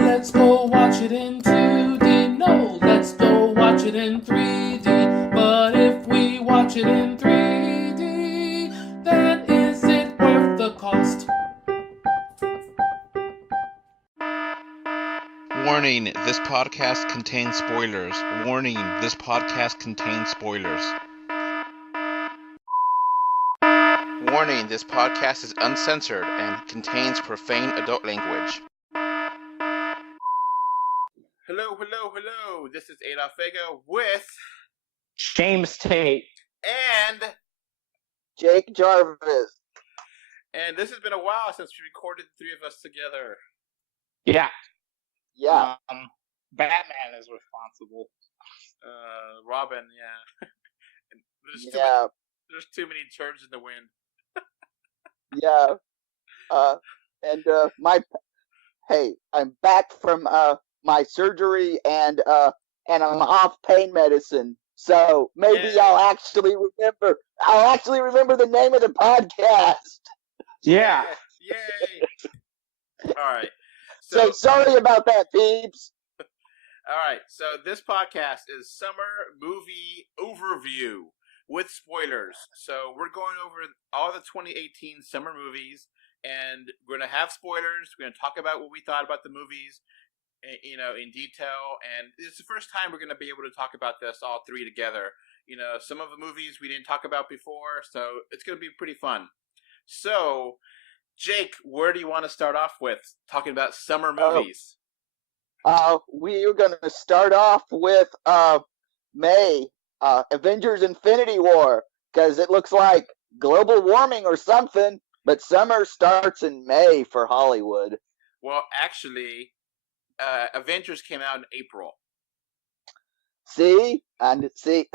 let's go watch it in 2D. No, let's go watch it in 3D. But if we watch it in 3D, then is it worth the cost? Warning, this podcast contains spoilers. Warning, this podcast contains spoilers. Warning, this podcast is uncensored and contains profane adult language. Hello, hello, hello. This is Adolph with James Tate and Jake Jarvis. And this has been a while since we recorded the three of us together. Yeah. Batman is responsible. Robin, yeah. There's too many turds in the wind. I'm back from my surgery and I'm off pain medicine. So maybe I'll actually remember the name of the podcast. Yeah. Yay. All right. So sorry about that, peeps. All right. So this podcast is Summer Movie Overview with spoilers. So we're going over all the 2018 summer movies, and we're going to have spoilers. We're going to talk about what we thought about the movies, in detail. And it's the first time we're going to be able to talk about this all three together. Some of the movies we didn't talk about before, so it's going to be pretty fun. So, Jake, where do you want to start off with talking about summer movies? We're going to start off with May, Avengers Infinity War, because it looks like global warming or something, but summer starts in May for Hollywood. Well, actually, Avengers came out in April. See,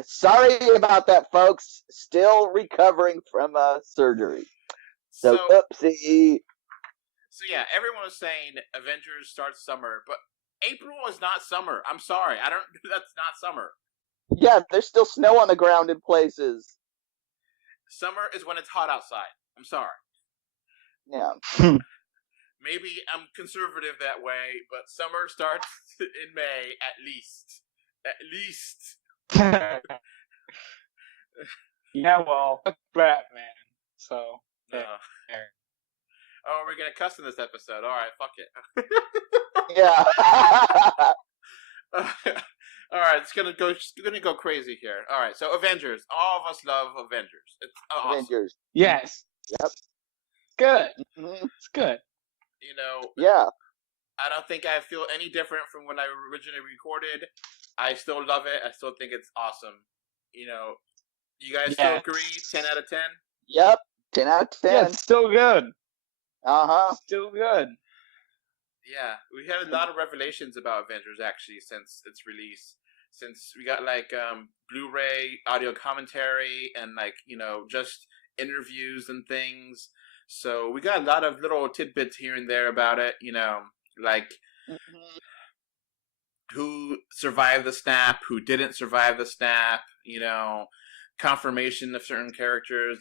sorry about that, folks. Still recovering from surgery. So, oopsie. So yeah, everyone was saying Avengers starts summer, but April is not summer. I'm sorry. That's not summer. Yeah, there's still snow on the ground in places. Summer is when it's hot outside. I'm sorry. Yeah. Maybe I'm conservative that way, but summer starts in May at least. At least. Yeah, well, Batman. So. Oh, we're gonna cuss in this episode. All right, fuck it. Yeah. All right, it's gonna go crazy here. All right, so Avengers. All of us love Avengers. It's awesome. Avengers. Yes. Yep. Good. Mm-hmm. It's good. Yeah. I don't think I feel any different from when I originally recorded. I still love it. I still think it's awesome. You guys still agree? 10 out of 10? Yep. 10 out of 10. Yeah, it's still good. Uh-huh. Still good. Yeah, we had a lot of revelations about Avengers, actually, since its release. Since we got, Blu-ray audio commentary and, just interviews and things. So we got a lot of little tidbits here and there about it, who survived the snap, who didn't survive the snap, confirmation of certain characters,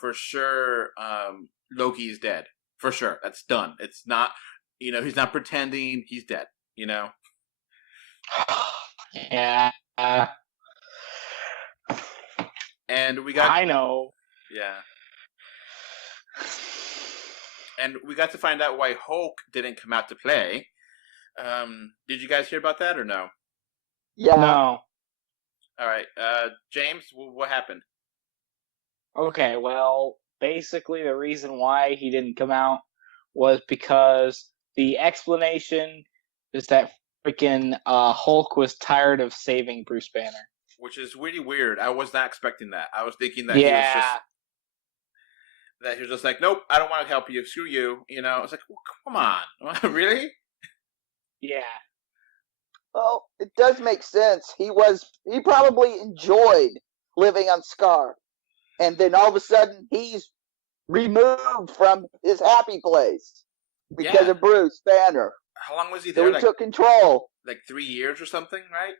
for sure, Loki's dead. For sure. That's done. It's not, he's not pretending, he's dead, Yeah. And we got... I know. Yeah. And we got to find out why Hulk didn't come out to play. Did you guys hear about that or no? Yeah. No. All right. James, what happened? Okay, well, basically the reason why he didn't come out was because the explanation is that freaking Hulk was tired of saving Bruce Banner. Which is really weird. I was not expecting that. I was thinking that he was just like, nope, I don't want to help you. Screw you. It's like, well, come on. Really? Yeah. Well, it does make sense. He probably enjoyed living on Scar. And then all of a sudden, he's removed from his happy place because of Bruce Banner. How long was he there? So he took control. 3 years or something, right?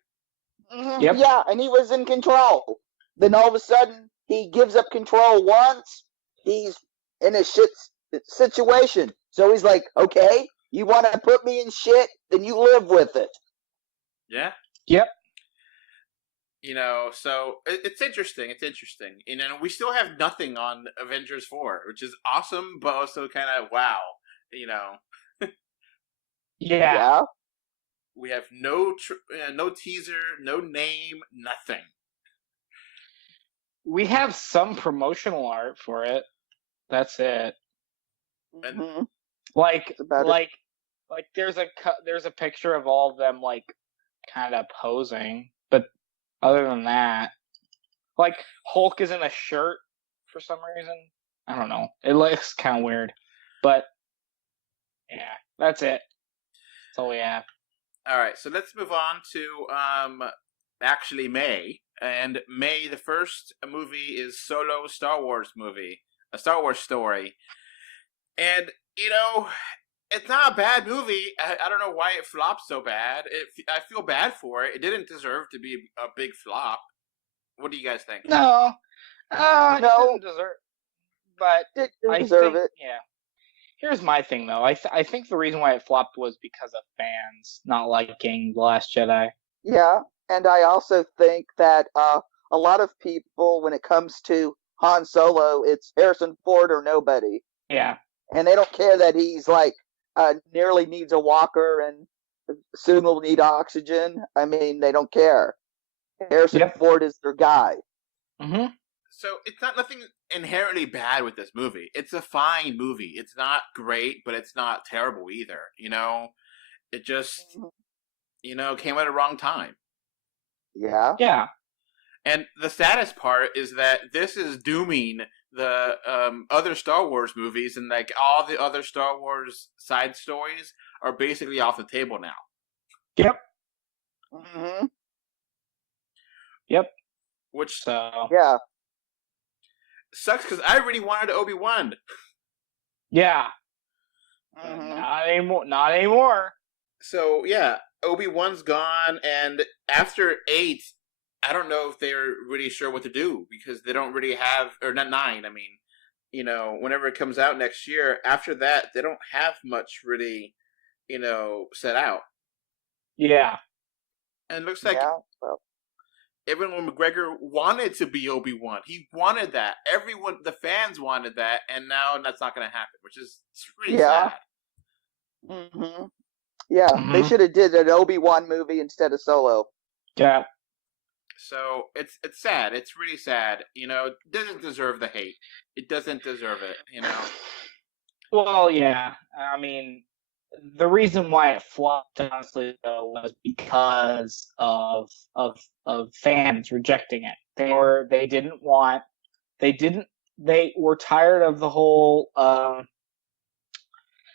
Mm-hmm. Yep. Yeah, and he was in control. Then all of a sudden, he gives up control once. He's in a shit situation. So he's like, okay, You want to put me in shit? Then you live with it. Yeah. Yep. So it's interesting. It's interesting. We still have nothing on Avengers 4, which is awesome, but also kind of wow. Yeah. We have no teaser, no name, nothing. We have some promotional art for it. That's it. Mm-hmm. Like there's a picture of all of them like kind of posing, but other than that, like Hulk is in a shirt for some reason. I don't know. It looks kind of weird, but yeah, that's it. That's all we have. All right, so let's move on to actually May. And May, the first movie is Solo, Star Wars movie, a Star Wars story. And, it's not a bad movie. I don't know why it flopped so bad. I feel bad for it. It didn't deserve to be a big flop. What do you guys think? No. No. It didn't deserve, but It I didn't deserve think, it. yeah. Here's my thing, though. I think the reason why it flopped was because of fans not liking The Last Jedi. Yeah, and I also think that a lot of people, when it comes to Han Solo, it's Harrison Ford or nobody. Yeah. And they don't care that he's like nearly needs a walker and soon will need oxygen. I mean, they don't care. Harrison Ford is their guy. Mm-hmm. So it's not nothing inherently bad with this movie. It's a fine movie. It's not great, but it's not terrible either. It just came at a wrong time. Yeah. Yeah. And the saddest part is that this is dooming the other Star Wars movies, and like all the other Star Wars side stories are basically off the table now. Yep. Mm-hmm. Yep. Which yeah. sucks because I really wanted Obi-Wan. Yeah. Mm-hmm. Not anymore. So yeah, Obi-Wan's gone, and after 8, I don't know if they're really sure what to do because they don't really have, or not 9. I mean, whenever it comes out next year, after that they don't have much really, set out. Yeah. And it looks like Evan McGregor wanted to be Obi-Wan. He wanted that. Everyone, the fans wanted that, and now that's not going to happen, which is really sad. Mm-hmm. Yeah, they should have did an Obi-Wan movie instead of Solo. Yeah. So it's sad. It's really sad. It doesn't deserve the hate. It doesn't deserve it. Well, yeah. I mean, the reason why it flopped, honestly, though, was because of fans rejecting it. They were tired of the whole.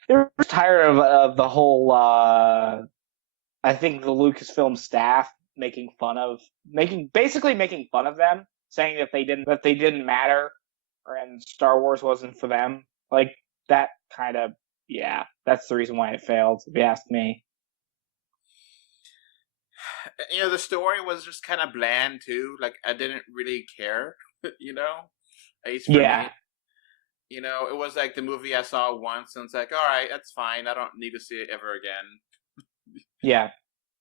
They were tired of the whole. I think the Lucasfilm staff making fun of them, saying that they didn't matter, and Star Wars wasn't for them. Like that kind of. Yeah, that's the reason why it failed, if you ask me. The story was just kind of bland, too. Like, I didn't really care, At least for me. It was like the movie I saw once, and it's like, all right, that's fine. I don't need to see it ever again. Yeah.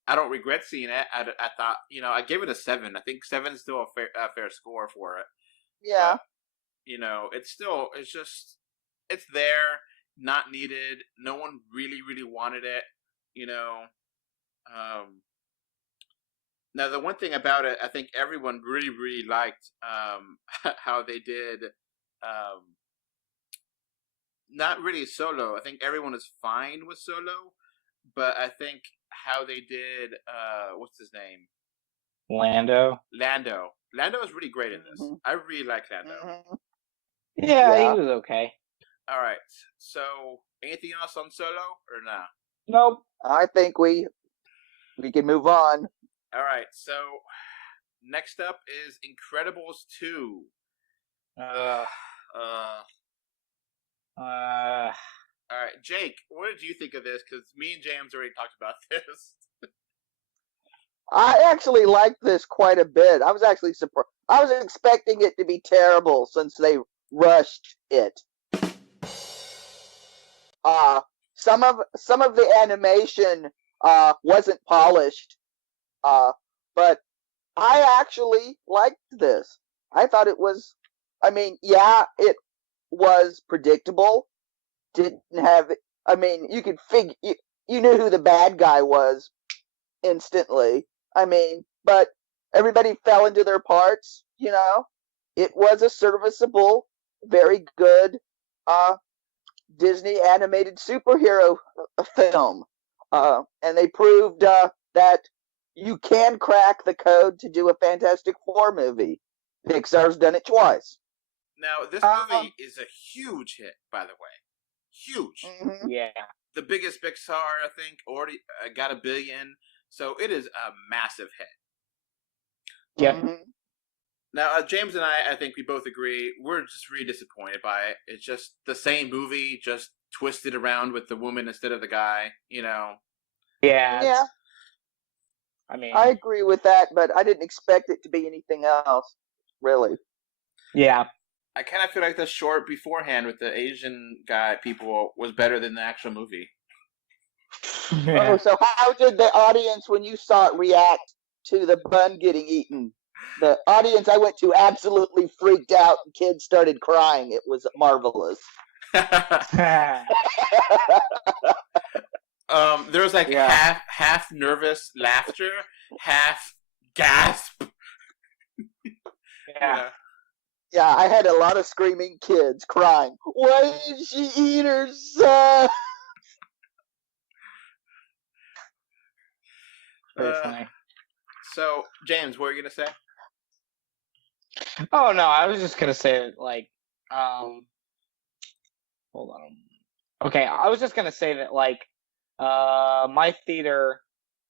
I don't regret seeing it. I thought, I gave it a 7. I think 7 is still a fair score for it. Yeah. But, it's there. Not needed. No one really, really wanted it. Now the one thing about it, I think everyone really, really liked how they did. Not really Solo. I think everyone is fine with Solo, but I think how they did. What's his name? Lando. Lando is really great in this. Mm-hmm. I really like Lando. Mm-hmm. Yeah, he was okay. All right. So, anything else on Solo or nah? Nope. I think we can move on. All right. So, next up is Incredibles 2. All right, Jake, what did you think of this? Because me and James already talked about this. I actually liked this quite a bit. I was actually surprised. I was expecting it to be terrible since they rushed it. some of the animation wasn't polished, but I actually liked this. I thought it was. I mean, yeah, it was predictable. Didn't have. I mean, you could figure. You knew who the bad guy was instantly. I mean, but everybody fell into their parts. It was a serviceable, very good Disney animated superhero film, and they proved that you can crack the code to do a Fantastic Four movie. Pixar's done it twice. Now, this movie is a huge hit, by the way. Huge. Mm-hmm. Yeah. The biggest Pixar, I think, already got $1 billion. So it is a massive hit. Yeah. Mm-hmm. Now, James and I think we both agree, we're just really disappointed by it. It's just the same movie, just twisted around with the woman instead of the guy, Yeah. Yeah, I mean, I agree with that, but I didn't expect it to be anything else, really. yeah. I kind of feel like the short beforehand with the Asian guy people was better than the actual movie. Oh, so how did the audience, when you saw it, react to the bun getting eaten? The audience I went to absolutely freaked out. Kids started crying. It was marvelous. There was like half nervous laughter, half gasp. Yeah, I had a lot of screaming kids crying. Why did she eat her son? Very funny. So, James, what were you gonna say? Oh no, I was just gonna say that, like, hold on. Okay, I was just gonna say that, like, my theater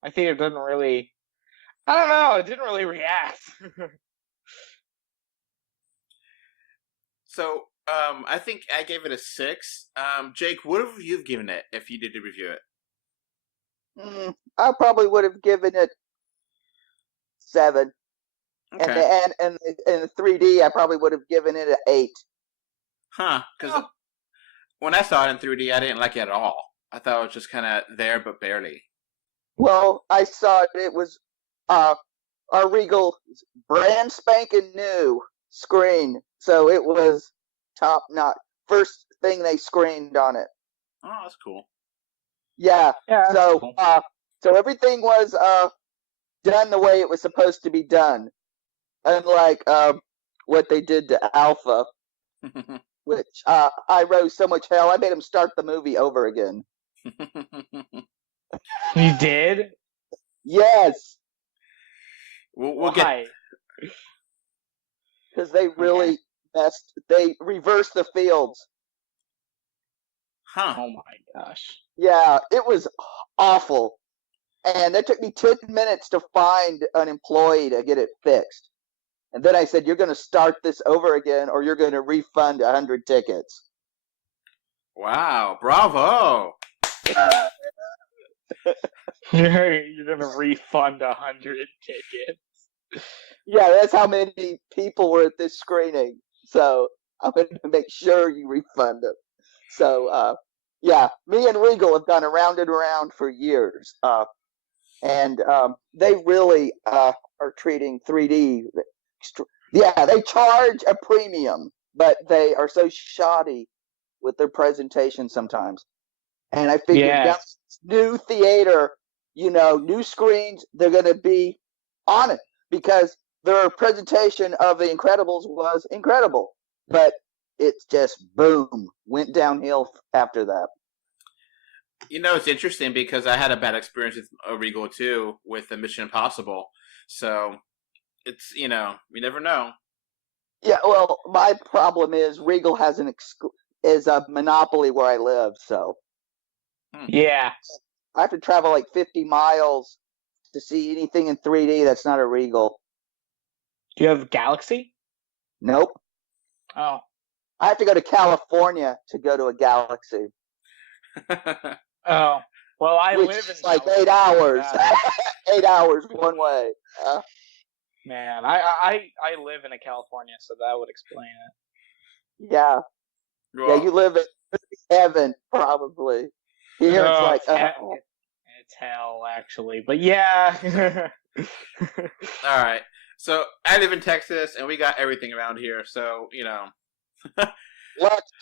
didn't really. I don't know. It didn't really react. So, I think I gave it a 6. Jake, what would you have given it if you did review it? I probably would have given it 7. Okay. And in 3D, I probably would have given it an 8. Huh? Because when I saw it in 3D, I didn't like it at all. I thought it was just kind of there, but barely. Well, I saw it was our Regal brand spanking new screen, so it was top notch. First thing they screened on it. Oh, that's cool. Yeah. So Cool. so everything was done the way it was supposed to be done, unlike what they did to Alpha, which I rose so much hell I made him start the movie over again. You did? Yes, We'll get. because they really messed. They reversed the fields. Huh? Oh my gosh. Yeah, it was awful, and it took me 10 minutes to find an employee to get it fixed. And then I said, "You're going to start this over again, or you're going to refund 100 tickets." Wow! Bravo! You're gonna refund 100 tickets. Yeah, that's how many people were at this screening. So I'm going to make sure you refund them. So, yeah, me and Regal have gone around and around for years. And they really are treating 3D. Yeah, they charge a premium, but they are so shoddy with their presentation sometimes. And I figured that's new theater, new screens, they're going to be on it because their presentation of The Incredibles was incredible. But it's just, boom, went downhill after that. It's interesting because I had a bad experience with Regal too with the Mission Impossible. So it's we never know. Yeah, well, my problem is Regal has is a monopoly where I live, so Yeah. I have to travel like 50 miles to see anything in 3D that's not a Regal. Do you have Galaxy? Nope. Oh. I have to go to California to go to a Galaxy. Oh. Well, I Which live in is like California. 8 hours. 8 hours one way. Man, I live in California, so that would explain it. Yeah. Well, Yeah, you live in heaven, probably. Here it's No, like, it's hell, actually. But yeah. All right. So I live in Texas, and we got everything around here. So let's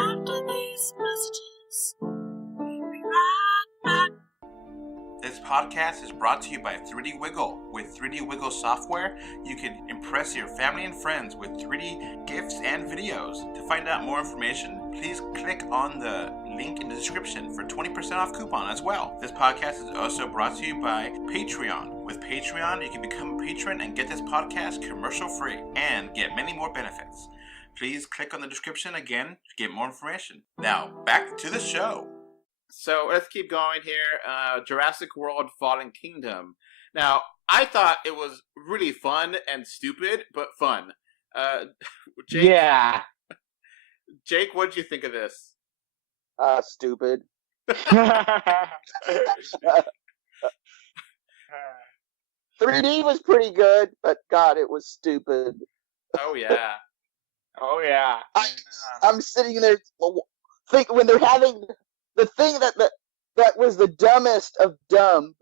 After these messages, we'll be right back. This podcast is brought to you by 3D Wiggle. With 3D Wiggle software, you can impress your family and friends with 3D gifts and videos. To find out more information, please click on the link in the description for 20% off coupon as well. This podcast is also brought to you by Patreon. With Patreon, you can become a patron and get this podcast commercial free and get many more benefits. Please click on the description again to get more information. Now, back to the show. So let's keep going here. Jurassic World Fallen Kingdom. Now, I thought it was really fun and stupid, but fun. Jake, Yeah. Jake, what'd you think of this? stupid. 3D was pretty good, but God, it was stupid. Oh, yeah. Oh yeah. I'm sitting there think when they're having the thing that was the dumbest of dumb.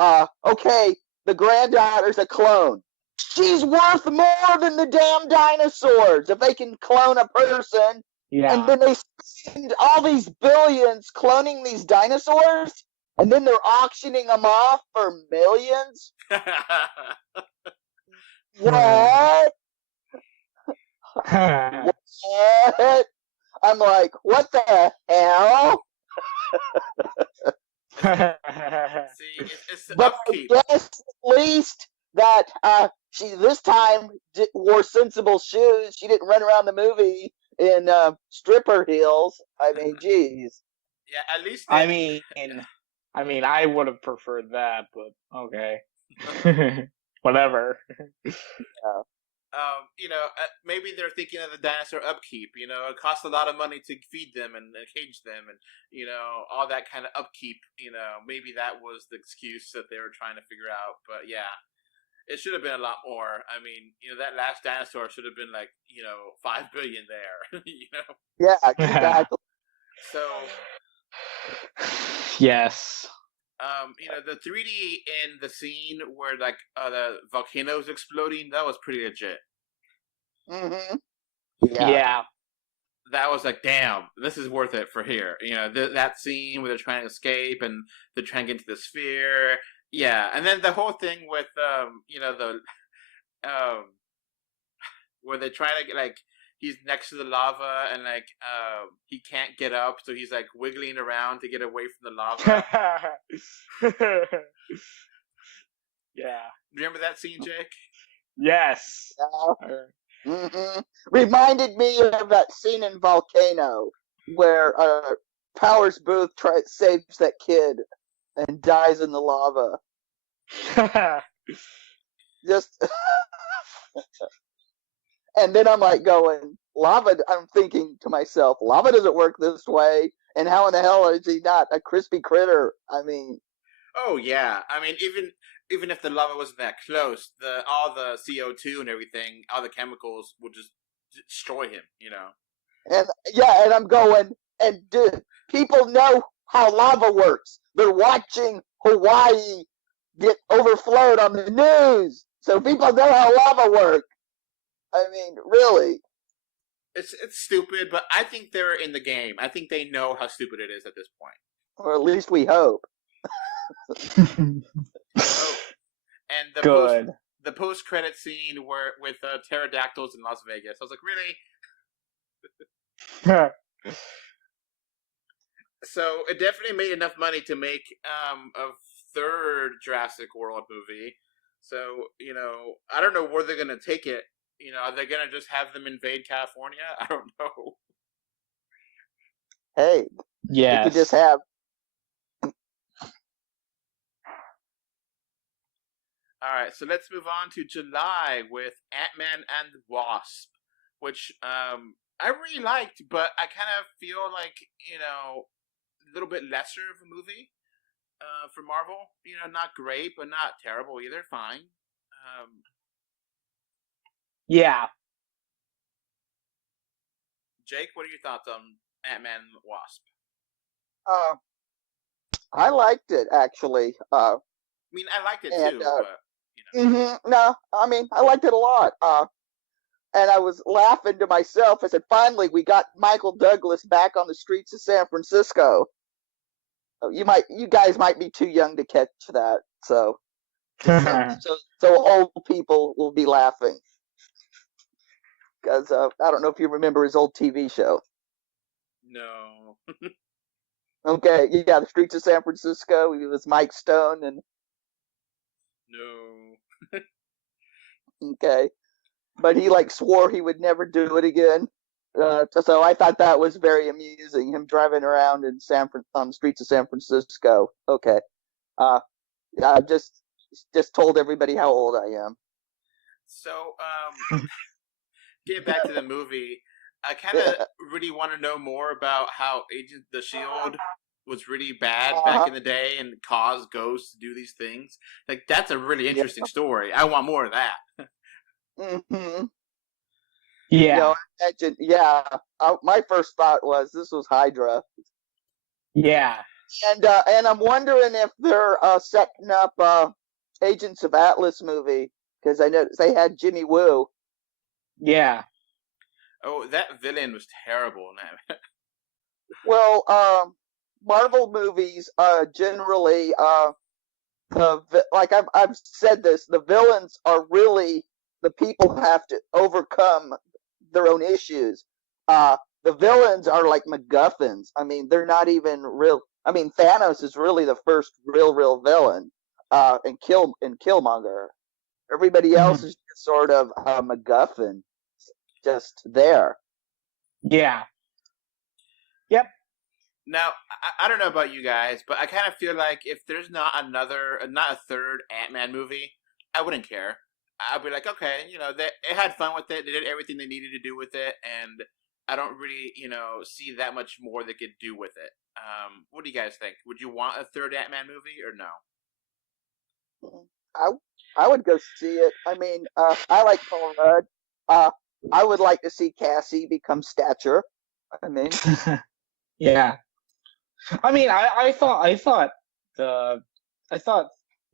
Okay, the granddaughter's a clone. She's worth more than the damn dinosaurs if they can clone a person. Yeah. And then they spend all these billions cloning these dinosaurs, and then they're auctioning them off for millions. What? What? I'm like, what the hell? See, it's the But upkeep. I guess at least that she this time wore sensible shoes. She didn't run around the movie in stripper heels. I mean, geez. Yeah, at least I mean, I would have preferred that, but okay. Whatever. Maybe they're thinking of the dinosaur upkeep. It costs a lot of money to feed them and cage them, and all that kind of upkeep. Maybe that was the excuse that they were trying to figure out. But yeah, it should have been a lot more. I mean, that last dinosaur should have been like 5 billion there. Yeah, exactly. So Yes. the 3D in the scene where like the volcano's exploding, that was pretty legit. Mm-hmm. Yeah. That was like, damn, this is worth it for here. That scene where they're trying to escape and they're trying to get into the sphere. Yeah, and then the whole thing with where they're trying to get, like, he's next to the lava and like he can't get up, so he's like wiggling around to get away from the lava. Yeah. Remember that scene, Jake? Yes. Mm-hmm. Reminded me of that scene in Volcano where Powers Booth saves that kid and dies in the lava. Just and then I'm like going, lava, I'm thinking to myself, lava doesn't work this way, and how in the hell is he not a crispy critter? I mean, oh yeah, I mean even if the lava wasn't that close, all the CO2 and everything, all the chemicals would just destroy him, and yeah, and I'm going, and dude, people know how lava works. They're watching Hawaii get overflowed on the news, so people know how lava works. I mean, really. It's stupid, but I think they're in the game. I think they know how stupid it is at this point. Or at least we hope. Oh, and the post credit scene with pterodactyls in Las Vegas. I was like, really? So it definitely made enough money to make a third Jurassic World movie. So I don't know where they're gonna take it. Are they gonna just have them invade California? I don't know. Hey, yes. you could just have. All right, so let's move on to July with Ant-Man and the Wasp, which I really liked, but I kind of feel like a little bit lesser of a movie for Marvel. Not great, but not terrible either. Fine. Yeah. Jake, what are your thoughts on Ant-Man and the Wasp? I liked it actually. I mean, I liked it And, too, but you know. No, I mean, I liked it a lot. And I was laughing to myself. I said, finally, we got Michael Douglas back on the streets of San Francisco. You guys might be too young to catch that, so old people will be laughing because I don't know if you remember his old TV show. No. Okay, yeah, the streets of San Francisco. He was Mike Stone, and No. okay, but he swore he would never do it again. So I thought that was very amusing. Him driving around in on the streets of San Francisco. Okay, I just told everybody how old I am. So, getting back to the movie, I kind of really want to know more about how Agent the Shield was really bad back in the day and caused ghosts to do these things. Like, that's a really interesting story. I want more of that. Mm-hmm. Yeah. My first thought was this was Hydra. Yeah. And I'm wondering if they're setting up Agents of Atlas movie because I noticed they had Jimmy Woo. Yeah. Oh, that villain was terrible, man. Well, Marvel movies generally like I've said this, the villains are really the people who have to overcome their own issues. The villains are like MacGuffins. I mean, they're not even real. I mean, Thanos is really the first real villain, and Killmonger. Everybody else is just sort of a MacGuffin, just there. Yeah. Yep. Now, I don't know about you guys, but I kind of feel like if there's not a third Ant-Man movie, I wouldn't care. I'd be like, okay, they had fun with it. They did everything they needed to do with it, and I don't really, see that much more they could do with it. What do you guys think? Would you want a third Ant-Man movie or no? I would go see it. I mean, I like Paul Rudd. I would like to see Cassie become Stature. I mean, yeah. I mean, I thought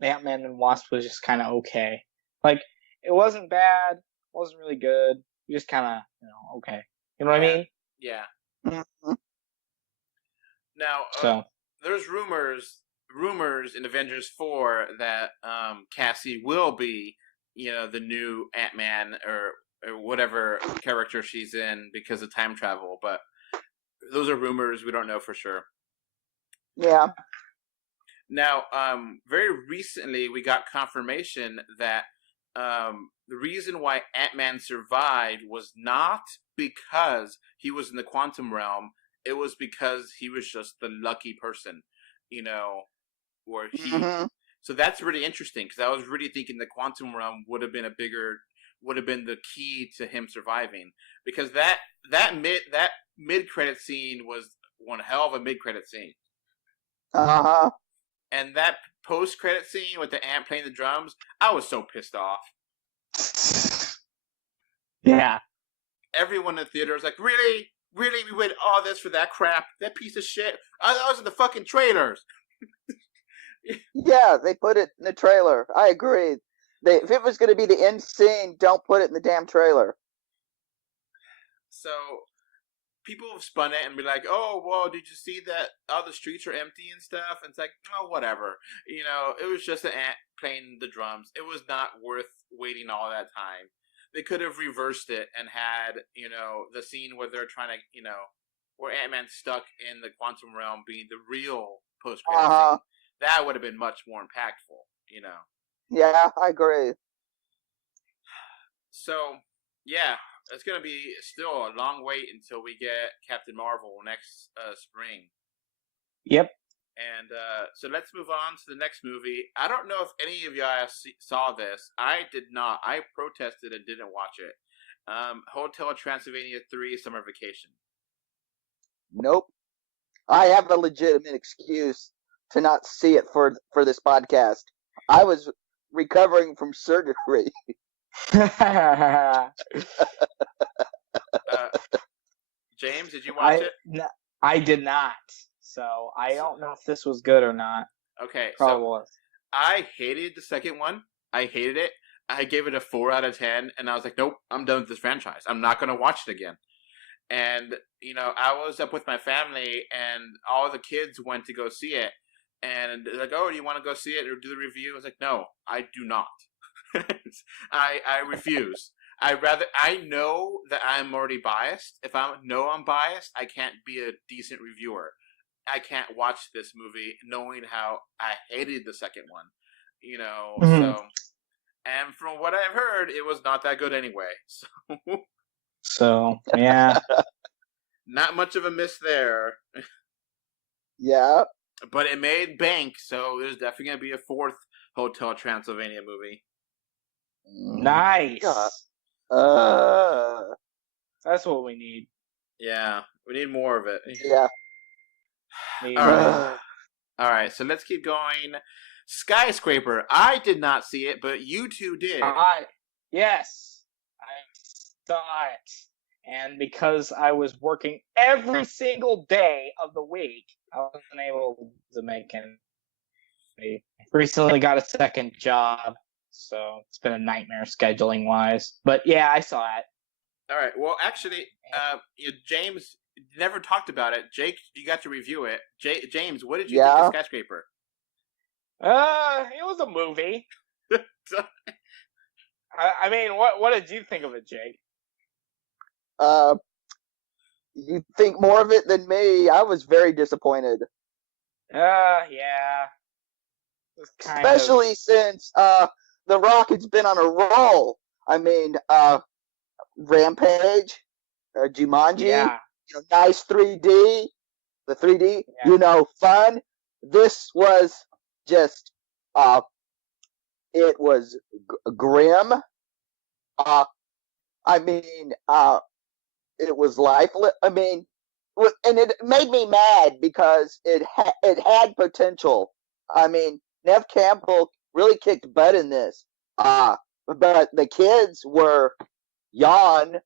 Ant-Man and Wasp was just kind of okay. Like, it wasn't bad, wasn't really good. Just kind of, okay. You know what I mean? Yeah. Mm-hmm. Now, So there's rumors in Avengers 4 that Cassie will be, the new Ant-Man or whatever character she's in because of time travel, but those are rumors. We don't know for sure. Yeah. Now, very recently, we got confirmation that the reason why Ant-Man survived was not because he was in the quantum realm. It was because he was just the lucky person, where he. Mm-hmm. So that's really interesting because I was really thinking the quantum realm would have been the key to him surviving, because that mid-credit scene was one hell of a mid-credit scene. Uh-huh. And that post-credit scene with the ant playing the drums, I was so pissed off. yeah. Everyone in the theater was like, really? Really? We waited all this for that crap? That piece of shit? I was in the fucking trailers. Yeah, they put it in the trailer. I agree. If it was going to be the end scene, don't put it in the damn trailer. So people have spun it and be like, oh, well, did you see that all the streets are empty and stuff? And it's like, oh, whatever. It was just an ant playing the drums. It was not worth waiting all that time. They could have reversed it and had, the scene where they're trying to, where Ant-Man's stuck in the quantum realm being the real post-credit scene. That would have been much more impactful, Yeah, I agree. So, yeah, it's going to be still a long wait until we get Captain Marvel next spring. Yep. And so let's move on to the next movie. I don't know if any of you guys saw this. I did not. I protested and didn't watch it. Hotel Transylvania 3 Summer Vacation. Nope. I have a legitimate excuse to not see it for this podcast. I was recovering from surgery. James, did you watch it? I did not. So I don't know if this was good or not. Okay, Probably so was. I hated the second one. I hated it. I gave it a 4 out of 10, and I was like, nope, I'm done with this franchise. I'm not going to watch it again. And, I was up with my family, and all the kids went to go see it. And they're like, oh, do you want to go see it or do the review? I was like, no, I do not. I refuse. I know that I'm already biased. If I know I'm biased, I can't be a decent reviewer. I can't watch this movie knowing how I hated the second one. So. And from what I've heard, it was not that good anyway. So, yeah. Not much of a miss there. Yeah. But it made bank, so there's definitely going to be a 4th Hotel Transylvania movie. Nice. God. That's what we need. Yeah, we need more of it. Yeah. All right, so let's keep going. Skyscraper. I did not see it, but you two did. Yes, I saw it. And because I was working every single day of the week, I wasn't able to make it. Recently got a second job, so it's been a nightmare scheduling wise. But yeah, I saw it. All right. Well, actually, James never talked about it. Jake, you got to review it. James, what did you think of Skyscraper? It was a movie. I mean, what did you think of it, Jake? You think more of it than me. I was very disappointed. Yeah. Especially since The Rock has been on a roll. I mean, Rampage, Jumanji, nice 3D, the 3D, fun. This was just, it was grim. I mean, it was lifeless. I mean, and it made me mad because it had potential. I mean, Nev Campbell really kicked butt in this. But the kids were yawn.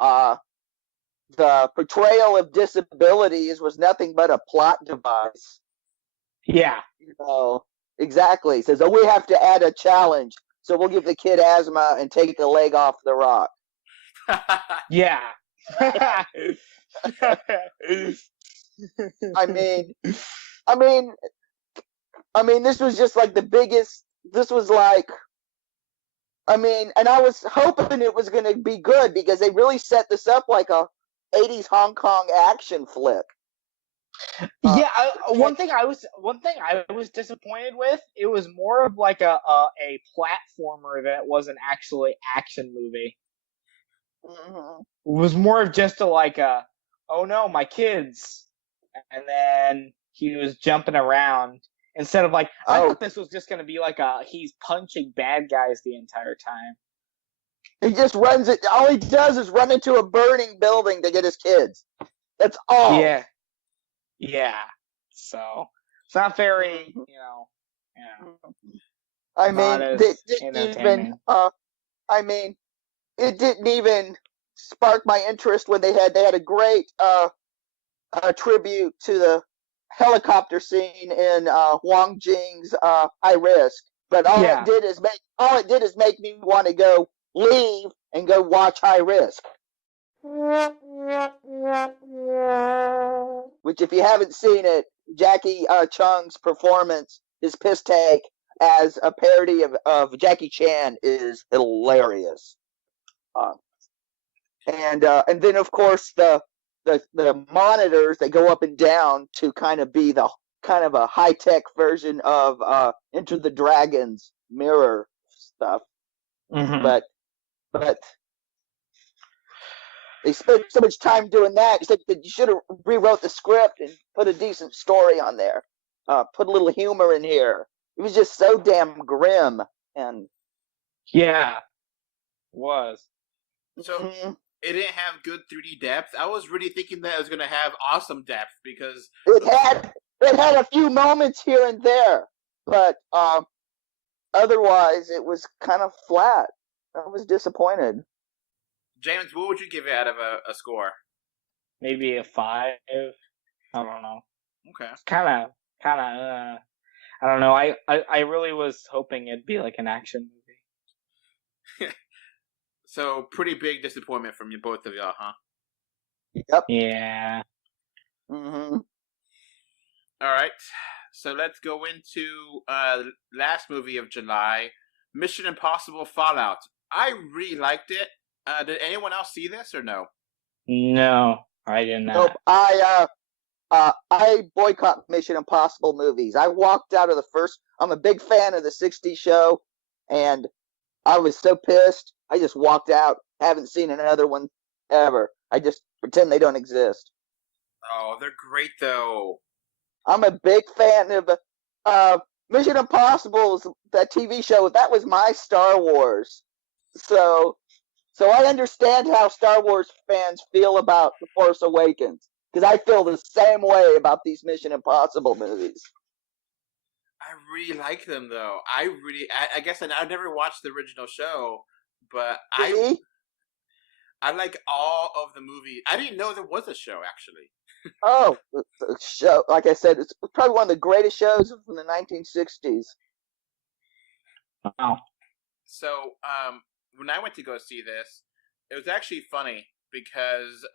The portrayal of disabilities was nothing but a plot device. Yeah. Exactly. It says, we have to add a challenge. So we'll give the kid asthma and take the leg off The Rock. Yeah. I mean, this was just like the biggest. This was like, and I was hoping it was going to be good because they really set this up like a 80s Hong Kong action flick. Yeah, one thing I was disappointed with, it was more of like a platformer that wasn't actually action movie. Mm-hmm. It was more of just oh no, my kids, and then he was jumping around instead of I thought this was just gonna be he's punching bad guys the entire time. He just runs it. All he does is run into a burning building to get his kids. That's all. Yeah. So it's not very, I mean, it didn't even spark my interest when they had a great tribute to the helicopter scene in Wang Jing's High Risk. But all it did is make me want to go leave and go watch High Risk. Which, if you haven't seen it, Jackie Chung's performance, his piss take as a parody of Jackie Chan is hilarious. And then of course the monitors that go up and down to kind of be the kind of a high tech version of Enter the Dragon's mirror stuff. Mm-hmm. But they spent so much time doing that. You should have rewrote the script and put a decent story on there. Put a little humor in here. It was just so damn grim. And yeah, it was. So it didn't have good 3D depth. I was really thinking that it was going to have awesome depth because it had a few moments here and there, but otherwise it was kind of flat. I was disappointed. James, what would you give it out of a score? maybe a 5. I don't know. Okay. Kind of. I don't know. I really was hoping it'd be like an action movie. So pretty big disappointment from you both of y'all, huh? Yep. Yeah. Mm-hmm. All right. So let's go into last movie of July, Mission Impossible Fallout. I really liked it. Did anyone else see this or no? No, I did not. Nope. I boycott Mission Impossible movies. I walked out of the first. I'm a big fan of the '60s show, and I was so pissed. I just walked out. Haven't seen another one ever. I just pretend they don't exist. Oh, they're great though. I'm a big fan of Mission Impossible, that TV show. That was my Star Wars. So I understand how Star Wars fans feel about The Force Awakens, because I feel the same way about these Mission Impossible movies. I really like them though. I guess I never watched the original show, but See? I like all of the movies. I didn't know there was a show actually. Oh, the show, like I said, it's probably one of the greatest shows from the 1960s. Wow. So, when I went to go see this, it was actually funny because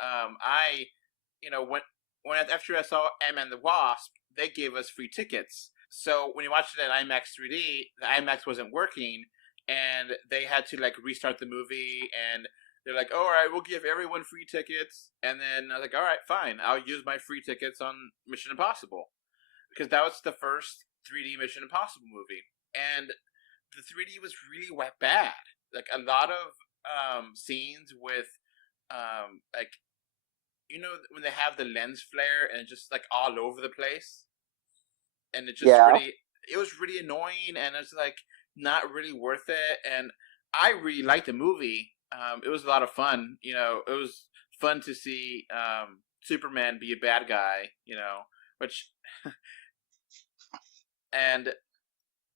after I saw Ant-Man the Wasp, they gave us free tickets. So when you watched it at IMAX 3D, the IMAX wasn't working, and they had to like restart the movie, and they're like, "Oh, all right, we'll give everyone free tickets." And then I was like, "All right, fine, I'll use my free tickets on Mission Impossible," because that was the first 3D Mission Impossible movie, and the 3D was really bad. Like a lot of scenes with like, you know, when they have the lens flare and it's just like all over the place, and it just it was really annoying, and it's like not really worth it. And I really liked the movie. It was a lot of fun. You know, it was fun to see Superman be a bad guy. You know, which and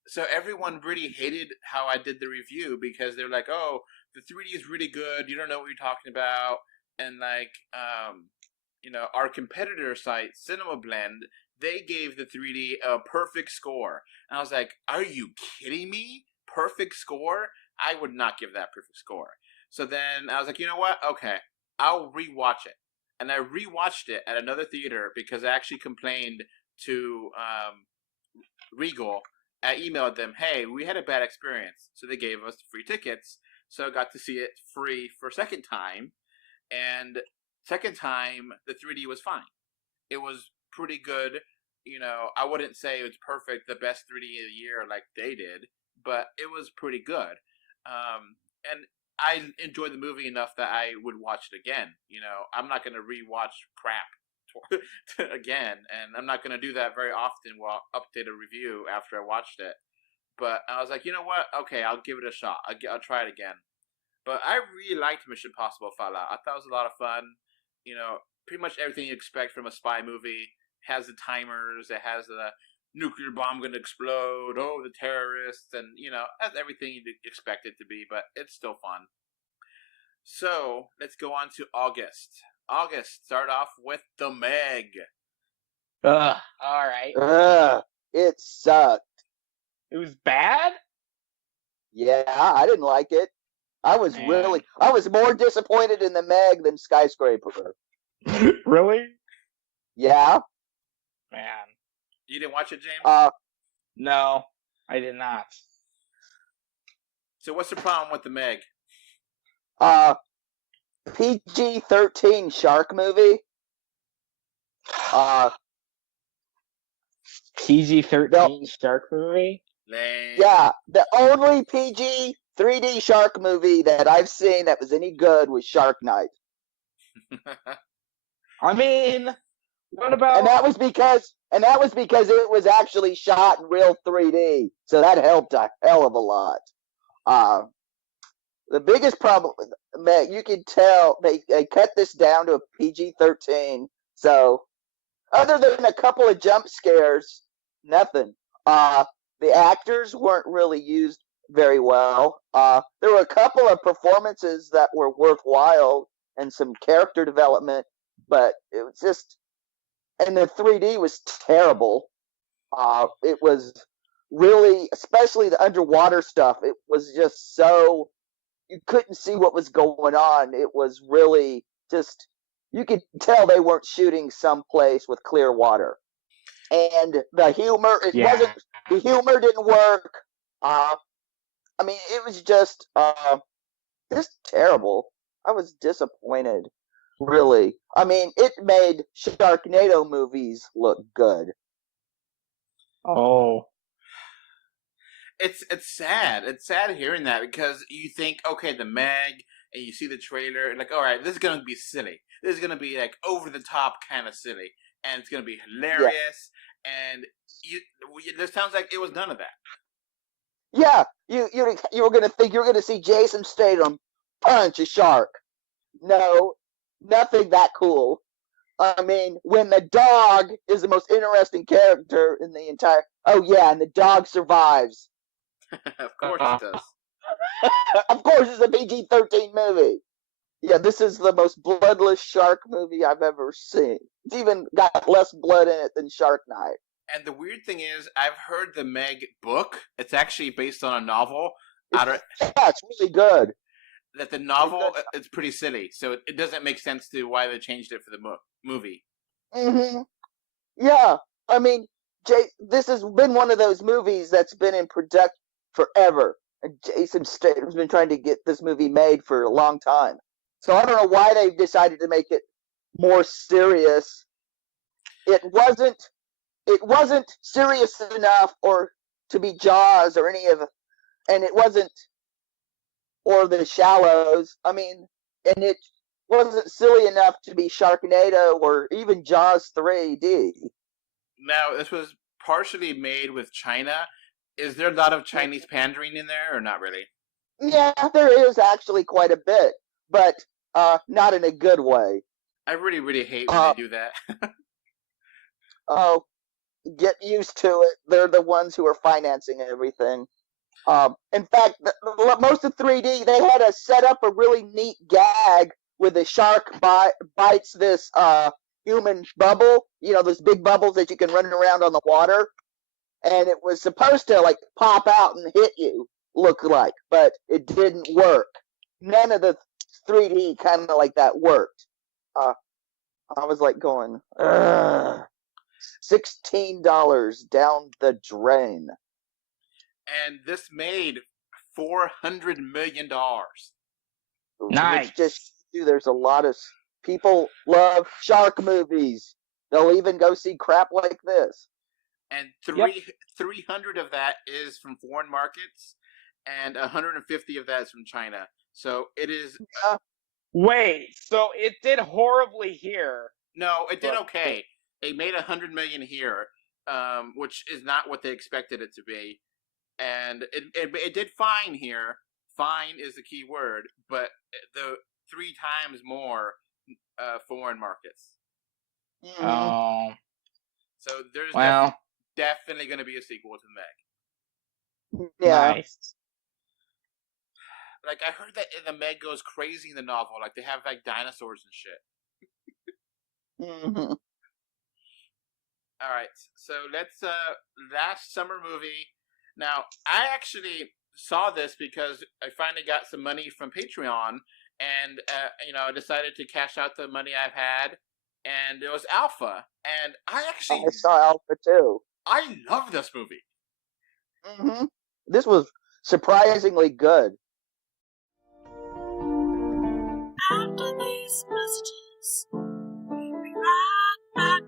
so everyone really hated how I did the review because they're like, "Oh, the 3D is really good. You don't know what you're talking about." And like, you know, our competitor site, Cinema Blend, they gave the 3D a perfect score. And I was like, "Are you kidding me? Perfect score? I would not give that perfect score." So then I was like, "You know what? Okay, I'll rewatch it." And I rewatched it at another theater because I actually complained to Regal. I emailed them, "Hey, we had a bad experience." So they gave us free tickets. So I got to see it free for a second time. And second time, the 3D was fine. It was pretty good. You know, I wouldn't say it was perfect, the best 3D of the year like they did, but it was pretty good. And I enjoyed the movie enough that I would watch it again. You know, I'm not going to rewatch crap again, and I'm not going to do that very often. While update a review after I watched it, but I was like, you know what? Okay, I'll give it a shot. I'll try it again. But I really liked Mission Impossible Fallout. I thought it was a lot of fun. You know, pretty much everything you expect from a spy movie. It has the timers. It has the nuclear bomb going to explode. Oh, the terrorists, and you know, has everything you'd expect it to be. But it's still fun. So let's go on to August. August, start off with The Meg. Ugh. All right. It sucked. It was bad? Yeah, I didn't like it. I was more disappointed in The Meg than Skyscraper. Really? Yeah. Man. You didn't watch it, James? No, I did not. So what's the problem with The Meg? PG-13 shark movie. PG-13 shark movie? Lame. Yeah, the only PG 3D shark movie that I've seen that was any good was Shark Night. I mean, what about? And that was because it was actually shot in real 3D, so that helped a hell of a lot. The biggest problem, you can tell they cut this down to a PG-13. So, other than a couple of jump scares, nothing. The actors weren't really used very well. There were a couple of performances that were worthwhile and some character development, but it was just, and the 3D was terrible. It was really, especially the underwater stuff. It was just so you couldn't see what was going on. It was really just you could tell they weren't shooting someplace with clear water. And the humor, the humor didn't work. I mean, it was just terrible. I was disappointed, really. I mean, it made Sharknado movies look good. Oh. It's sad. It's sad hearing that because you think, okay, the Meg, and you see the trailer, and like, all right, this is gonna be silly. This is gonna be like over the top kind of silly, and it's gonna be hilarious. And this sounds like it was none of that. Yeah, you were gonna think you were gonna see Jason Statham punch a shark. No, nothing that cool. I mean, when the dog is the most interesting character in the entire. Oh yeah, and the dog survives. Of course it does. Of course, it's a PG-13 movie. Yeah, this is the most bloodless shark movie I've ever seen. It's even got less blood in it than Shark Night. And the weird thing is, I've heard the Meg book. It's actually based on a novel. Yeah, it's really good. That the novel it's pretty silly, so it doesn't make sense to why they changed it for the movie. Mm-hmm. Yeah, I mean, this has been one of those movies that's been in production forever. And Jason Statham's been trying to get this movie made for a long time. So I don't know why they've decided to make it more serious. It wasn't serious enough or to be Jaws or any of, and it wasn't, or The Shallows. I mean, and it wasn't silly enough to be Sharknado or even Jaws 3D. Now, this was partially made with China. Is there a lot of Chinese pandering in there, or not really? Yeah, there is actually quite a bit, but not in a good way. I really, really hate when they do that. Oh, get used to it. They're the ones who are financing everything. In fact, most of 3D, they had to set up a really neat gag where the shark bites this human bubble, those big bubbles that you can run around on the water. And it was supposed to, like, pop out and hit you, look like, but it didn't work. None of the 3D kind of like that worked. I was like going, ugh. $16 down the drain. And this made $400 million. Nice. There's a lot of people love shark movies. They'll even go see crap like this. And 300 of that is from foreign markets, and 150 of that is from China. So it is. Wait, so it did horribly here? No, it did okay. It made $100 million here, which is not what they expected it to be, and it did fine here. Fine is the key word, but the 3 times more foreign markets. Oh. So there's definitely going to be a sequel to Meg. Yeah. Nice. Like, I heard that the Meg goes crazy in the novel. Like, they have, like, dinosaurs and shit. Mm-hmm. All right, so let's last summer movie. Now, I actually saw this because I finally got some money from Patreon, and I decided to cash out the money I've had, and it was Alpha, and I saw Alpha too. I love this movie. Mm-hmm. This was surprisingly good. After these messages, we'll be right back.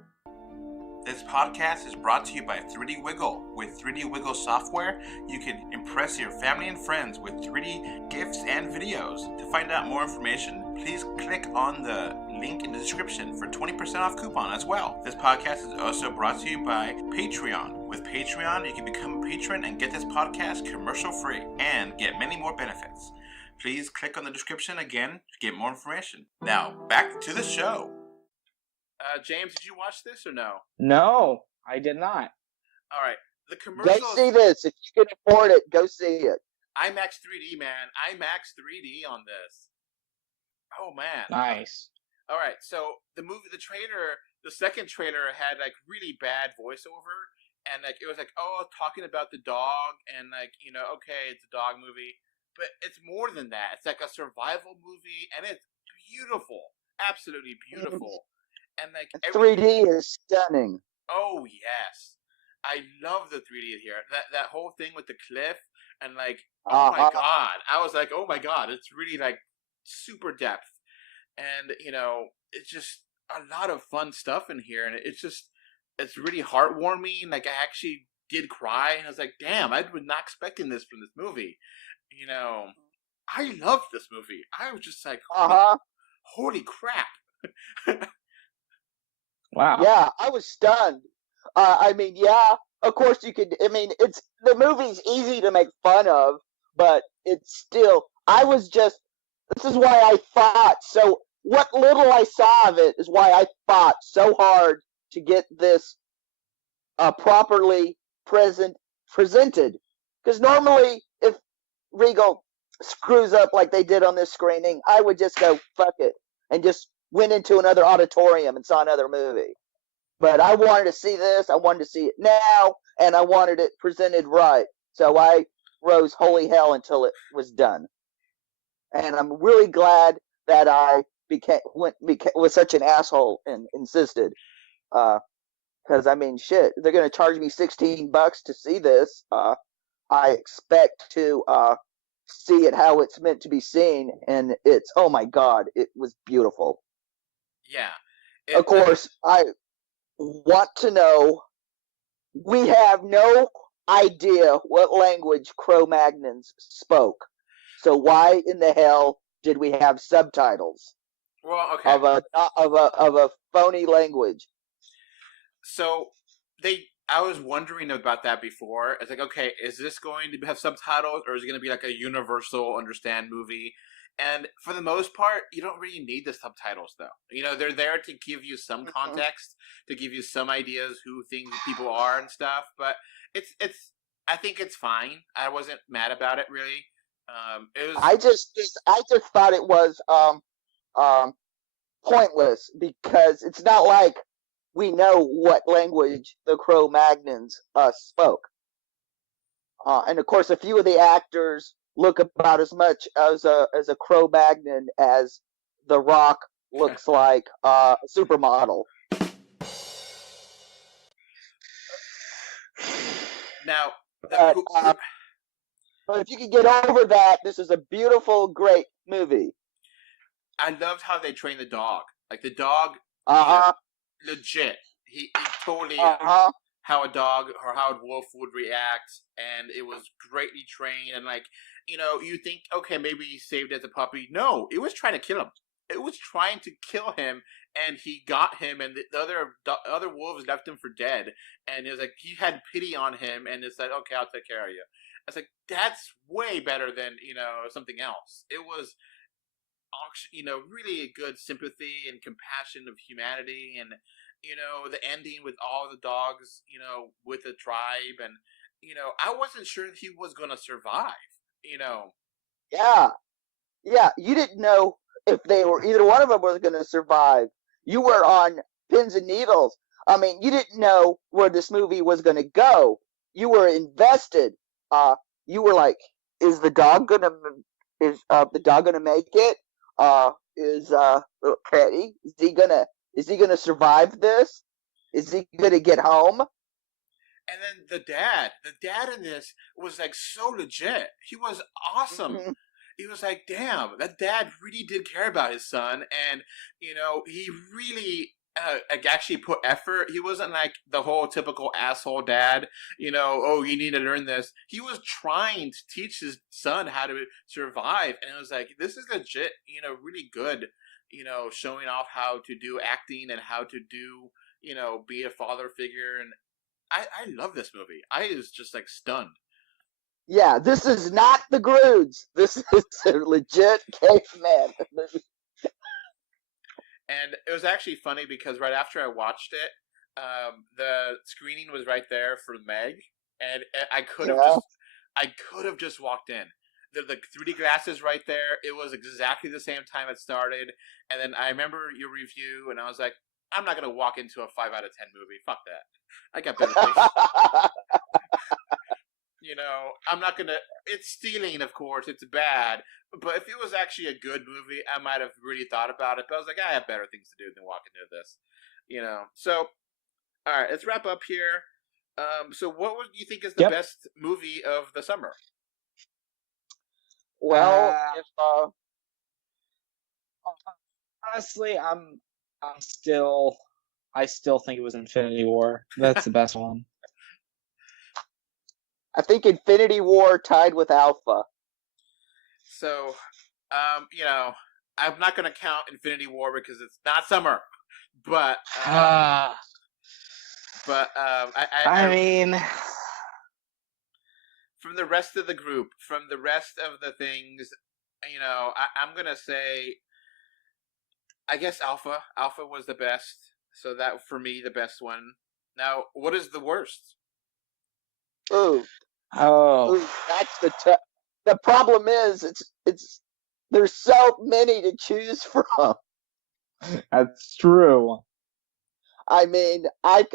This podcast is brought to you by 3D Wiggle. With 3D Wiggle software, you can impress your family and friends with 3D gifts and videos. To find out more information, please click on the link in the description for 20% off coupon as well. This podcast is also brought to you by Patreon. With Patreon, you can become a patron and get this podcast commercial free and get many more benefits. Please click on the description again to get more information. Now, back to the show. James, did you watch this or no? No, I did not. All right. The commercials. Go see this. If you can afford it, go see it. IMAX 3D, man. IMAX 3D on this. Oh, man. Nice. All right, so the trailer, the second trailer had like really bad voiceover, and like it was like, oh, talking about the dog, and like okay, it's a dog movie, but it's more than that. It's like a survival movie, and it's beautiful, absolutely beautiful, and like 3D is stunning. Oh yes, I love the 3D here. That whole thing with the cliff, and like, oh my god, I was like, oh my god, it's really like super depth. And it's just a lot of fun stuff in here, and it's really heartwarming. Like I actually did cry, and I was like, damn, I was not expecting this from this movie. I loved this movie. I was just like, holy crap. Wow. Yeah, I was stunned. I mean, yeah, of course you could. I mean, the movie's easy to make fun of, but it's still. I was just. This is why I fought so. What little I saw of it is why I fought so hard to get this properly presented. Because normally, if Regal screws up like they did on this screening, I would just go fuck it and just went into another auditorium and saw another movie. But I wanted to see this. I wanted to see it now, and I wanted it presented right. So I rose holy hell until it was done. And I'm really glad that I was such an asshole and insisted. Because I mean, shit, they're gonna charge me $16 to see this. I expect to see it how it's meant to be seen, and it's oh my god, it was beautiful. Yeah. Of course, I want to know. We have no idea what language Cro-Magnons spoke. So why in the hell did we have subtitles? Well, okay. Of a phony language. So I was wondering about that before. It's like, okay, is this going to have subtitles, or is it going to be like a universal understand movie? And for the most part, you don't really need the subtitles, though. They're there to give you some context, to give you some ideas who people are and stuff. But it's. I think it's fine. I wasn't mad about it really. It was. I just thought it was pointless because it's not like we know what language the Cro-Magnons spoke. And of course, a few of the actors look about as much as a Cro-Magnon as The Rock looks like a supermodel. Now, but if you can get over that, this is a beautiful, great movie. I loved how they trained the dog. Like the dog, legit. He totally how a dog or how a wolf would react, and it was greatly trained. And like, you think, okay, maybe he saved as a puppy. No, it was trying to kill him. It was trying to kill him, and he got him, and the other wolves left him for dead. And it was like he had pity on him, and it's like, okay, I'll take care of you. It's like that's way better than something else. It was really a good sympathy and compassion of humanity, and the ending with all the dogs, with the tribe, and I wasn't sure that he was gonna survive. Yeah, you didn't know if either one of them was gonna survive. You were on pins and needles. I mean, you didn't know where this movie was gonna go. You were invested. You were like, is the dog gonna make it? Is little Teddy? Is he gonna survive this? Is he gonna get home? And then the dad in this was like so legit. He was awesome. Mm-hmm. He was like, damn, that dad really did care about his son, and he really actually put effort. He wasn't like the whole typical asshole dad. Oh, you need to learn this. He was trying to teach his son how to survive, and it was like, this is legit. Really good. Showing off how to do acting and how to do, be a father figure. And I love this movie. I was just like stunned. Yeah, this is not the Groods. This is a legit caveman movie. And it was actually funny because right after I watched it, the screening was right there for Meg, and I could have just walked in. the 3D glasses right there. It was exactly the same time it started. And then I remember your review, and I was like, I'm not gonna walk into a 5 out of 10 movie. Fuck that. I got better things. You know, I'm not gonna. It's stealing, of course. It's bad. But if it was actually a good movie, I might have really thought about it. But I was like, I have better things to do than walk into this. You know. So, all right, let's wrap up here. So what would you think is the best movie of the summer? Well, if honestly, I still think it was Infinity War. That's the best one. I think Infinity War tied with Alpha. So, you know, I'm not going to count Infinity War because it's not summer. But, I mean, from the rest of the group, from the rest of the things, you know, I'm going to say, I guess Alpha. Alpha was the best. So that, for me, the best one. Now, what is the worst? Ooh, that's the problem is it's there's so many to choose from. That's true. I mean, I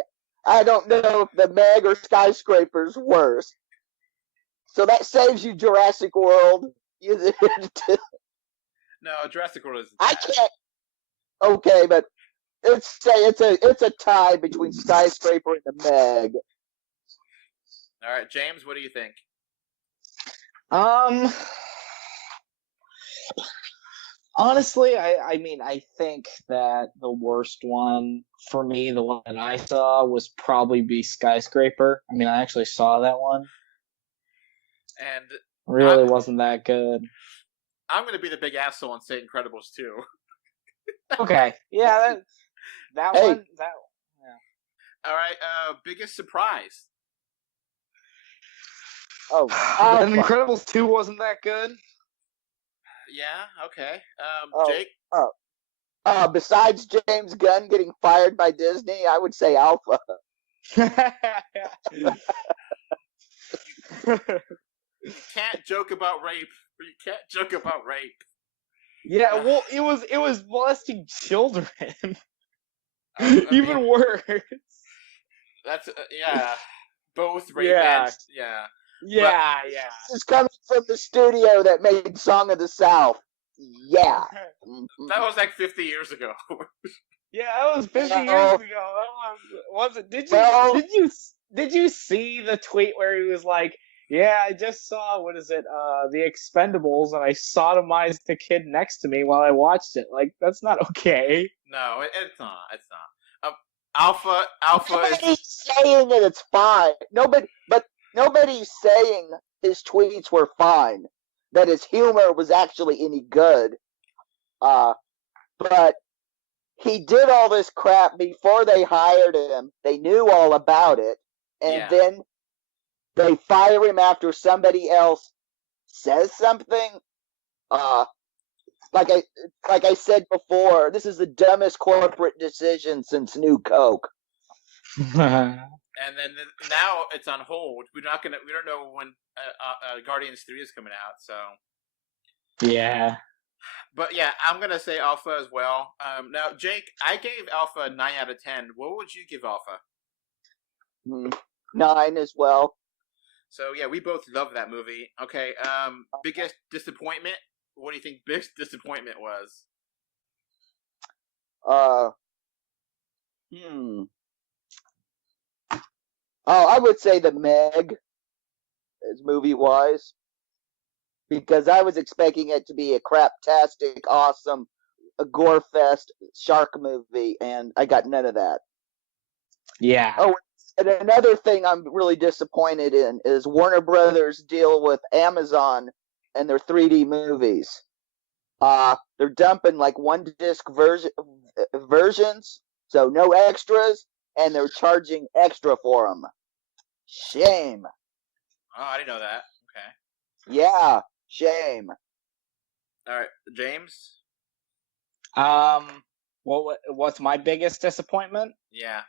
don't know if the Meg or Skyscraper's worse. So that saves you Jurassic World. No, Jurassic World is. I can't. Okay, but it's a tie between Skyscraper and the Meg. All right, James, what do you think? Honestly, I mean, I think that the worst one for me, the one that I saw, was probably be Skyscraper. I mean, I actually saw that one. And really wasn't that good. I'm going to be the big asshole and say Incredibles 2. Okay, yeah, that one. Yeah. All right, biggest surprise. Oh, Incredibles 2 wasn't that good. Yeah, okay. Jake? Besides James Gunn getting fired by Disney, I would say Alpha. You can't joke about rape. You can't joke about rape. Yeah, well, it was molesting children. Even worse. That's yeah. Both rape and yeah. Yeah. This is coming from the studio that made Song of the South. Yeah. That was like 50 years ago. Yeah, that was 50 years ago. Was it? Did you see the tweet where he was like, "Yeah, I just saw The Expendables, and I sodomized the kid next to me while I watched it." Like, that's not okay. No, it's not. It's not. Alpha Nobody's saying that it's fine. Nobody's saying his tweets were fine. That his humor was actually any good. But he did all this crap before they hired him. They knew all about it. And then they fire him after somebody else says something. Like I said before, this is the dumbest corporate decision since New Coke. And then now it's on hold. We don't know when Guardians 3 is coming out. So yeah. But yeah, I'm gonna say Alpha as well. Now, Jake, I gave Alpha a 9 out of 10. What would you give Alpha? 9 as well. So yeah, we both love that movie. Okay. Biggest disappointment. What do you think biggest disappointment was? Oh, I would say the Meg, as movie-wise. Because I was expecting it to be a craptastic, awesome, a gore-fest shark movie, and I got none of that. Yeah. Oh, and another thing I'm really disappointed in is Warner Brothers' deal with Amazon and their 3D movies. They're dumping like one-disc versions, so no extras, and they're charging extra for them. Shame. Oh, I didn't know that. Okay. Yeah, shame. All right, James? What's my biggest disappointment? Yeah.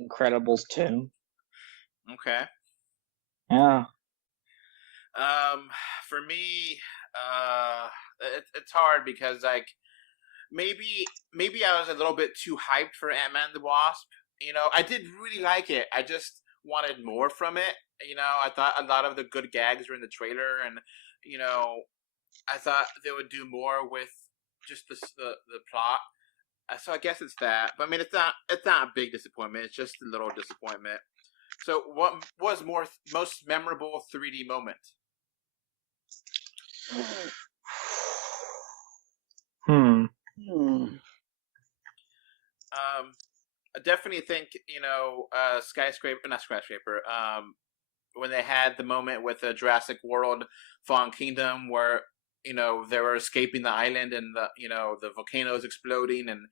Incredibles 2. Okay. Yeah. For me, it's hard because like maybe I was a little bit too hyped for Ant-Man and the Wasp. I did really like it. I just wanted more from it. I thought a lot of the good gags were in the trailer, and I thought they would do more with just the plot. So I guess it's that. But I mean, it's not a big disappointment. It's just a little disappointment. So what was most memorable 3D moment? I definitely think not skyscraper. When they had the moment with the Jurassic World Fallen Kingdom, where they were escaping the island and the volcanoes exploding and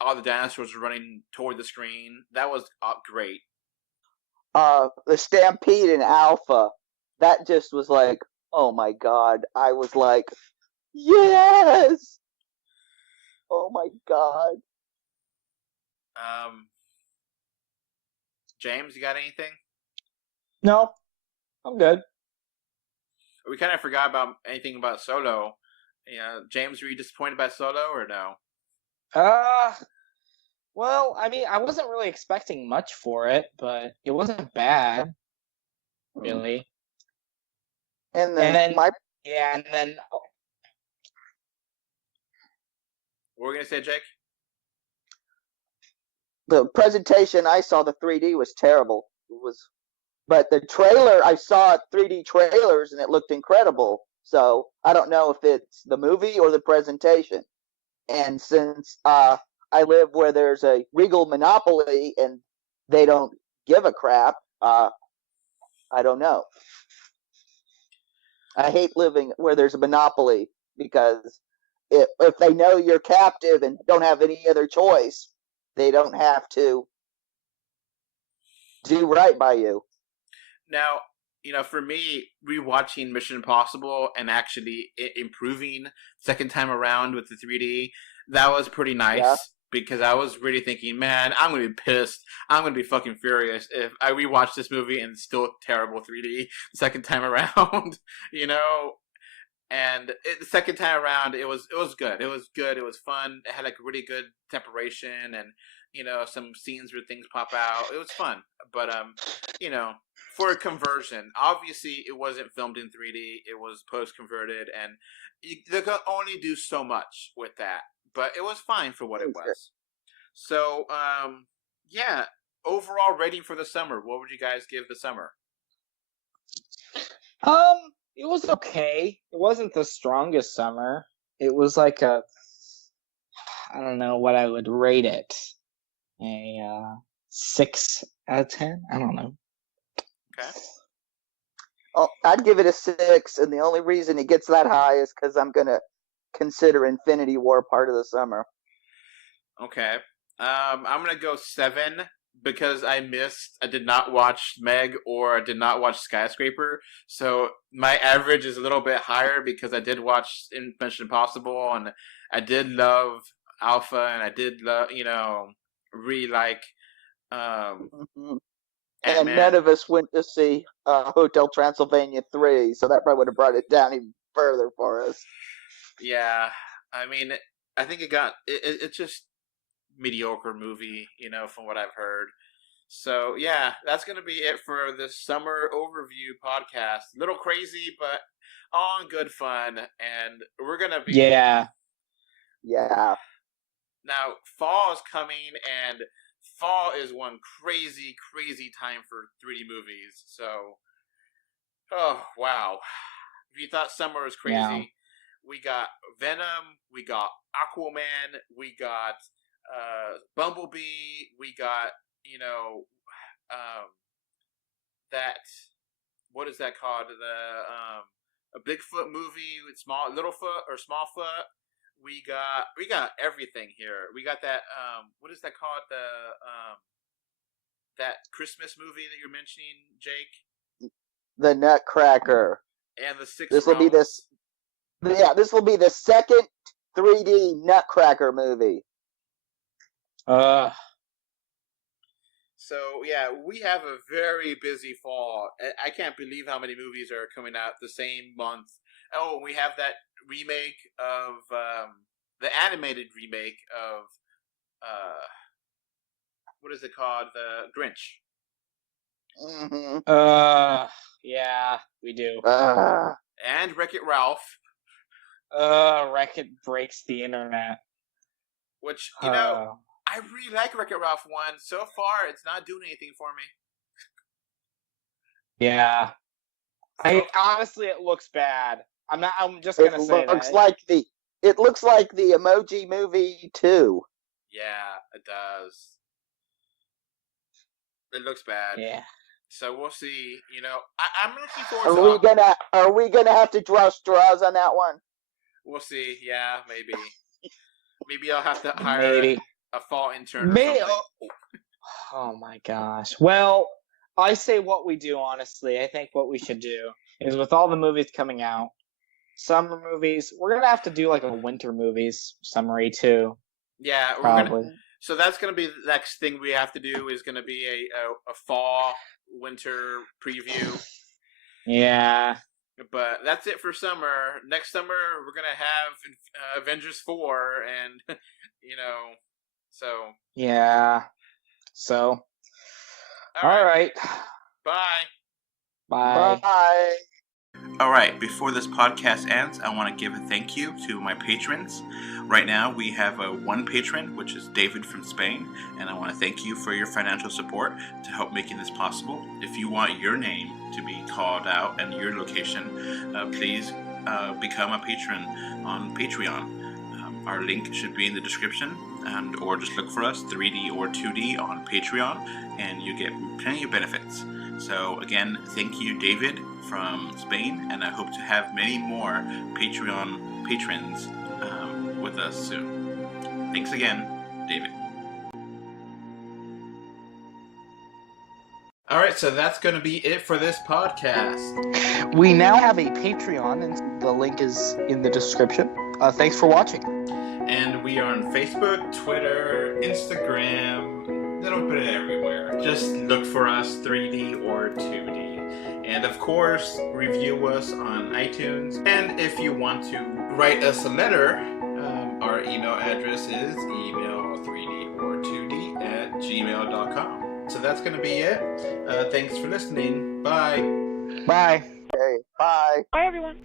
all the dinosaurs were running toward the screen. That was great. The Stampede in Alpha, that just was like, oh my god. I was like, yes! Oh my god. James, you got anything? No, I'm good. We kind of forgot about anything about Solo. James, were you disappointed by Solo or no? Well, I mean, I wasn't really expecting much for it, but it wasn't bad, really. And then What were we gonna say, Jake? the presentation I saw, the 3D was terrible. But the trailer, I saw 3D trailers and it looked incredible. So I don't know if it's the movie or the presentation. And since I live where there's a Regal monopoly and they don't give a crap, I don't know. I hate living where there's a monopoly because if they know you're captive and don't have any other choice, they don't have to do right by you. Now, for me, rewatching Mission Impossible and actually improving second time around with the 3D, that was pretty nice. Yeah. Because I was really thinking, man, I'm going to be pissed. I'm going to be fucking furious if I rewatch this movie and it's still terrible 3D the second time around, And the second time around, it was good. It was good. It was fun. It had like really good separation and, some scenes where things pop out. It was fun. But, for a conversion, obviously it wasn't filmed in 3D. It was post-converted and they could only do so much with that. But it was fine for what it was. So, yeah. Overall rating for the summer. What would you guys give the summer? It was okay. It wasn't the strongest summer. It was like I don't know what I would rate it. A 6 out of 10? I don't know. Okay. Oh, I'd give it a 6, and the only reason it gets that high is because I'm going to consider Infinity War part of the summer. Okay. I'm going to go 7 because I did not watch Meg or I did not watch Skyscraper. So my average is a little bit higher because I did watch Mission Impossible and I did love Alpha and I did love, really like And none of us went to see Hotel Transylvania 3, so that probably would have brought it down even further for us. Yeah, I mean, I think it's just mediocre movie, from what I've heard. So yeah, that's gonna be it for this summer overview podcast. A little crazy, but all in good fun, and we're gonna be yeah. Now fall is coming, and fall is one crazy, crazy time for 3D movies. So, oh wow! If you thought summer was crazy. Yeah. We got Venom, we got Aquaman, we got Bumblebee, we got, that, what is that called? A Bigfoot movie with Smallfoot. We got everything here. We got that, what is that called? That Christmas movie that you're mentioning, Jake? The Nutcracker. And the Six This will be this will be the second 3D Nutcracker movie. So yeah, we have a very busy fall. I can't believe how many movies are coming out the same month. Oh, we have that remake of the animated remake of what is it called? The Grinch. Mm-hmm. Yeah, we do. And Wreck-It Ralph, Wreck-It breaks the internet. which I really like Wreck-It Ralph 1. So far, it's not doing anything for me. Yeah. Honestly, it looks bad. I'm just gonna say that. It looks like the Emoji Movie 2. Yeah, it does. It looks bad. Yeah. So we'll see. I'm looking forward to. Are we gonna have to draw straws on that one? We'll see. Yeah, maybe. Maybe I'll have to hire a fall intern or something. Oh my gosh. Well, I say what we do, honestly. I think what we should do is with all the movies coming out, summer movies, we're going to have to do like a winter movies summary too. Yeah, probably. So that's going to be the next thing we have to do is going to be a fall, winter preview. Yeah. But that's it for summer. Next summer, we're going to have Avengers 4 and, so. Yeah. So. All right. Bye. Bye. Bye. All right, before this podcast ends, I want to give a thank you to my patrons. Right now, we have one patron, which is David from Spain, and I want to thank you for your financial support to help making this possible. If you want your name to be called out and your location, please become a patron on Patreon. Our link should be in the description, or just look for us, 3D or 2D, on Patreon, and you get plenty of benefits. So again, thank you, David from Spain, and I hope to have many more Patreon patrons with us soon. Thanks again, David. All right, so that's going to be it for this podcast. We now have a Patreon, and the link is in the description. Thanks for watching. And we are on Facebook, Twitter, Instagram, a little bit everywhere. Just look for us, 3D or 2D. And of course, review us on iTunes. And if you want to write us a letter, our email address is email3dortwo d@gmail.com. So that's going to be it. Thanks for listening. Bye. Bye. Okay, bye. Bye, everyone.